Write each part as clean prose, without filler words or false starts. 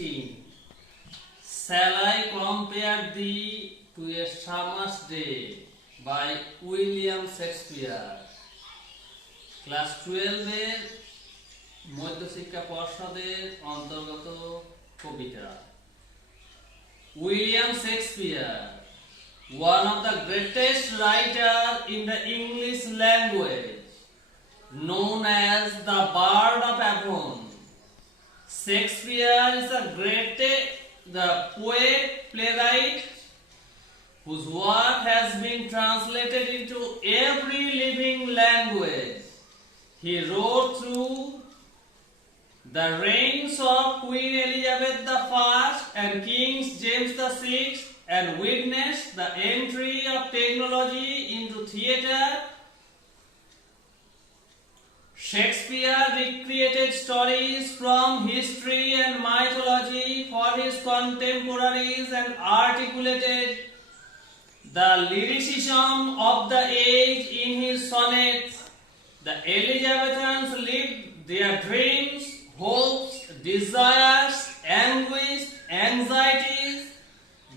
18. Shall I compare thee to a summer's day by William Shakespeare? Class 12 এর মধ্যশিক্ষা পর্ষদের অন্তর্গত কবিতা। William Shakespeare, one of the greatest writers in the English language, known as the Bard of Avon. Shakespeare is the poet playwright whose work has been translated into every living language. He wrote through the reigns of Queen Elizabeth I and King James VI and witnessed the entry of technology into theatre. Shakespeare recreated stories from history and mythology for his contemporaries and articulated the lyricism of the age in his sonnets. The Elizabethans lived their dreams, hopes, desires, anguish, anxieties,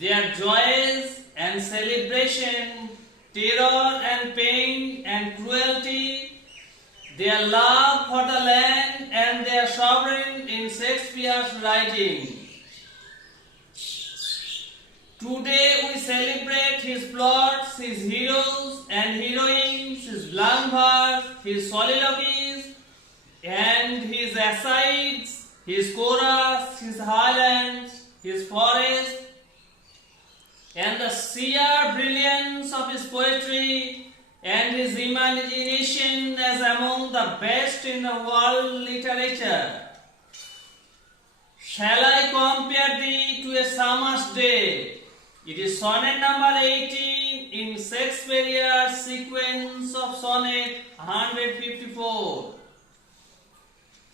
their joys and celebration, terror and pain and cruelty, their love for the land and their sovereign in Shakespeare's writing. Today we celebrate his plots, his heroes and heroines, his blank verse, his soliloquies and his asides, his chorus, his highlands, his forest, and the sheer brilliance of his poetry and his imagination as among the best in the world literature. Shall I compare thee to a summer's day? It is sonnet number 18 in Shakespeare's sequence of sonnet 154.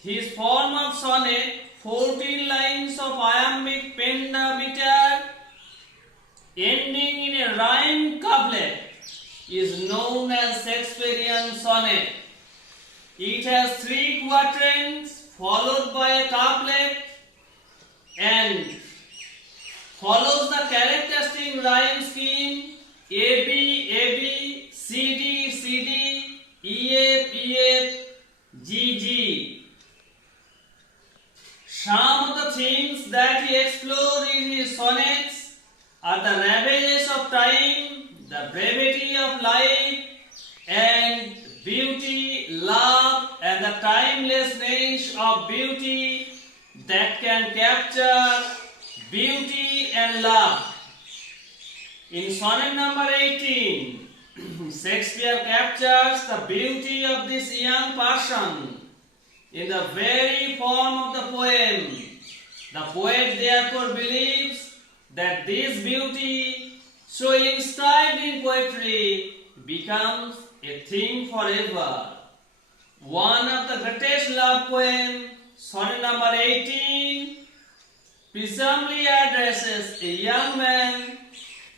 His form of sonnet, 14 lines of iambic pentameter ending in a rhyme couplet, is known as Shakespearean sonnet. It has 3 quatrains followed by a couplet and follows the characteristic rhyme scheme AB, AB, CD, CD, EF, EF, GG. Some of the themes that he explored in his sonnets are the ravages of time, the brevity of life, and beauty, love, and the timelessness of beauty that can capture beauty and love. In sonnet number 18, Shakespeare captures the beauty of this young person in the very form of the poem. The poet therefore believes that this beauty, so inscribed in poetry, becomes a thing forever. One of the greatest love poems, sonnet number 18, presumably addresses a young man.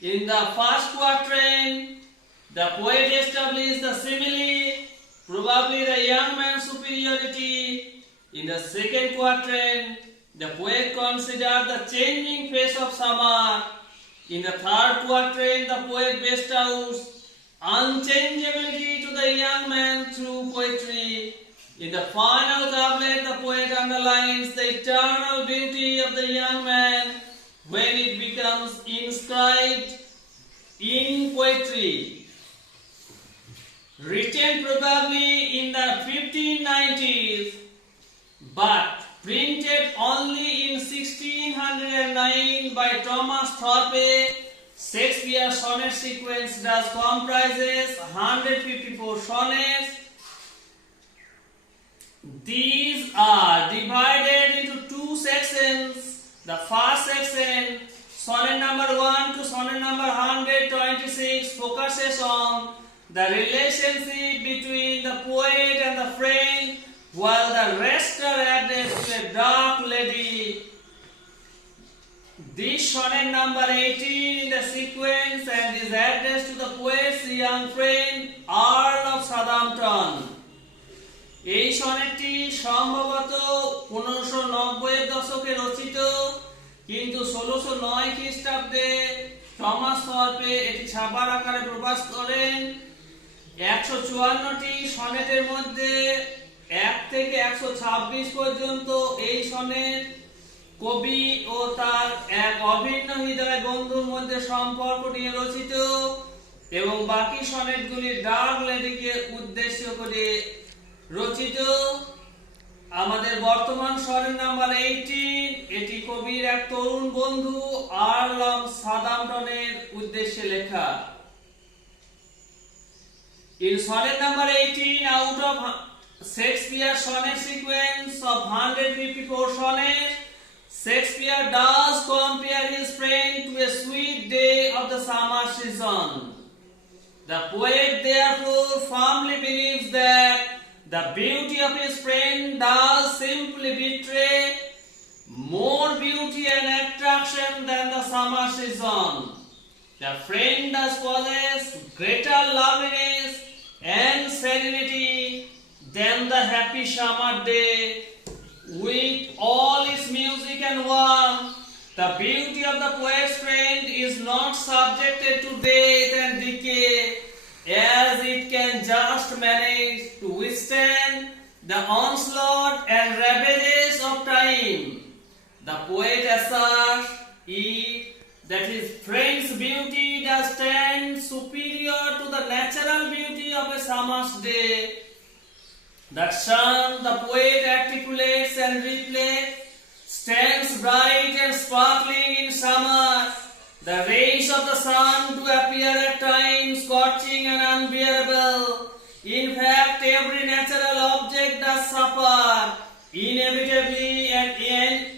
In the first quatrain, the poet establishes the simile, probably the young man's superiority. In the second quatrain, the poet considers the changing face of summer. In the third quatrain, the poet bestows unchangeability to the young man through poetry. In the final couplet, the poet underlines the eternal beauty of the young man when it becomes inscribed in poetry. Written probably in the 1590s, but printed only in 1609 by Thomas Thorpe, Shakespeare's sonnet sequence thus comprises 154 sonnets. These are divided into 2 sections. The first section, sonnet number 1 to sonnet number 126, focuses on the relationship between the poet and the friend, while the rest are addressed to a dark lady. This sonnet number 18 in the sequence and is addressed to the poet's young friend, Earl of Southampton. এই সনেটটি সম্ভবত 1590 এর দশকে রচিত কিন্তু 1609 খ্রিস্টাব্দে Thomas থর্পে এটি ছাপার আকারে প্রকাশ করেন। 154টি সনেটের মধ্যে 1 থেকে 126 পর্যন্ত এই সনেট কবি ও তার এক অভিন্ন হৃদয় বন্ধুর মধ্যে সম্পর্ক নিয়ে রচিত, এবং বাকি সনেটগুলি ডার্ক লেডিকে উদ্দেশ্য করে রচিত। আমাদের বর্তমান সনেট নাম্বার 18, এটি কবির এক তরুণ বন্ধু আর্ল অফ সাদাম্পটনের উদ্দেশ্যে লেখা। In sonnet number 18, out of Shakespeare's sonnet sequence of 154 sonnets, Shakespeare does compare his friend to a sweet day of the summer season. The poet therefore firmly believes that the beauty of his friend does simply betray more beauty and attraction than the summer season. The friend does possess greater loveliness and serenity than the happy summer day, with all its music and warmth. The beauty of the poet's friend is not subjected to death and decay, as it can just manage to withstand the onslaught and ravages of time. The poet asserts that his friend's beauty does stand superior to the natural beauty of a summer's day. That sun, the poet articulates and reflects, stands bright and sparkling in summer. The rays of the sun do appear at times scorching and unbearable. In fact, every natural object does suffer, inevitably and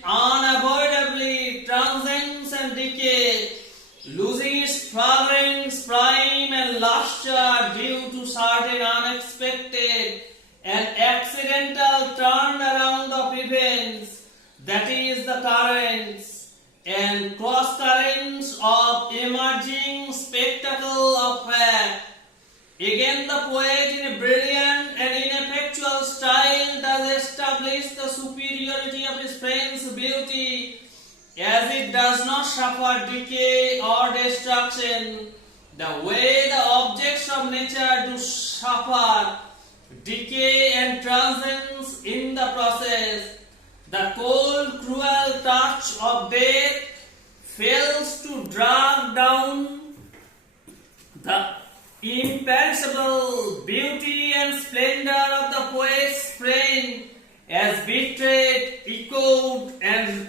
unavoidably transcends and decay, losing its fragrance, prime and lustre due to certain unexpected and accidental turnaround of events, that is, the currents and cross currents of emerging spectacle of fact. Again, the poet, in a brilliant and ineffectual style, does establish the superiority of his friend's beauty, as it does not suffer decay or destruction the way the objects of nature do suffer decay and transience in the process. The cold, cruel touch of death fails to drag down the imperishable beauty and splendor of the poet's friend, as betrayed, echoed, and